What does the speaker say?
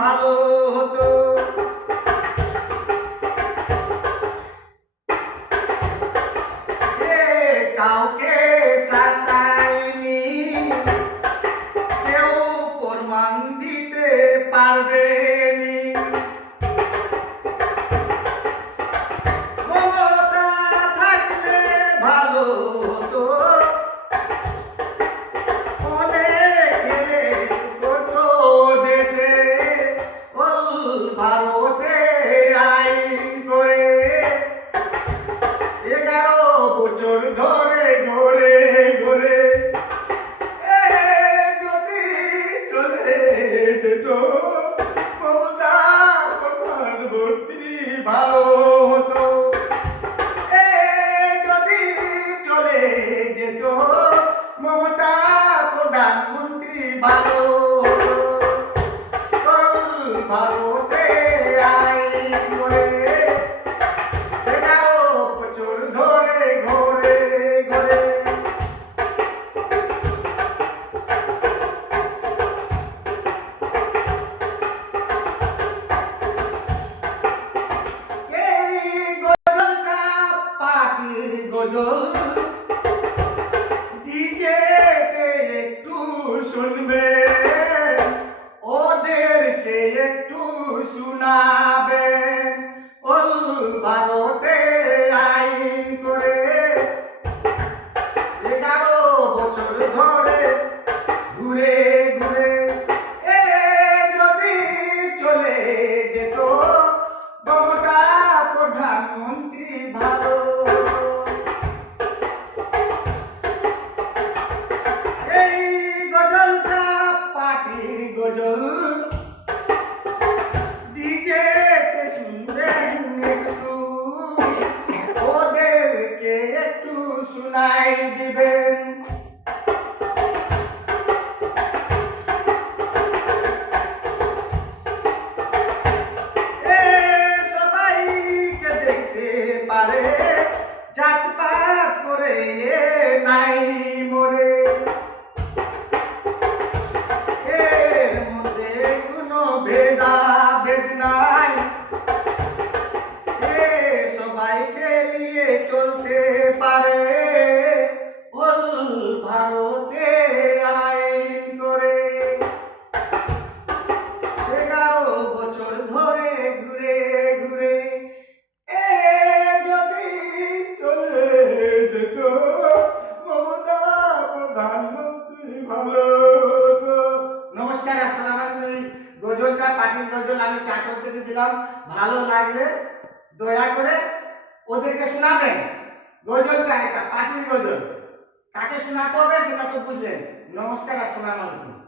ভালো হতো। কাউকে সাতাইনি, কেউ প্রমাণ দিতে পারবেনি। মমতা থাকলে ভালো হতো, অনেকে করতো দেশে ভারতে আইন করে 11 বছর ধরে ঘরে ঘরে যদি চলে যেত মমতা প্রধানমন্ত্রী ভালো হতো। যদি চলে যেত মমতা প্রধানমন্ত্রী ভালো হতো। ভারতে আইন করে 11 বছর ধরে ঘরে ঘরে পাখির গজল ডিজেতে একটু শুনবে, ওদেরকে একটু শোনাবে। ভারতে আইন করে 11 বছর ধরে ঘুরে ঘুরে যদি চলে যেত মমতা প্রধানমন্ত্রী ভালো। এই গজলটা পাখির গজল ডিজেতে শুনবেন একটু, ওদেরকে একটু শোনাই দিবেন। সবাইকে দেখতে পারে, জাতপাত করে নাই মরে। এর মধ্যে কোনো ভেদাভেদ নাই, সবাইকে নিয়ে চলতে পারে। ভারতে আইন করে 11 বছর ধরে ঘুরে ঘুরে যদি চলে যেত মমতা প্রধানমন্ত্রী ভালো হতো। নমস্কার, আসসালামু আলাইকুম। গজলটা পাটির গজল আমি চাচল থেকে দিলাম। ভালো লাগলে দয়া করে ওদেরকে শোনাবেন। গজলটা একটা পাটির গজল, কাকে শোনাতে হবে সেটা তো বুঝলেন। নমস্কার, আসসালামু আলাইকুম।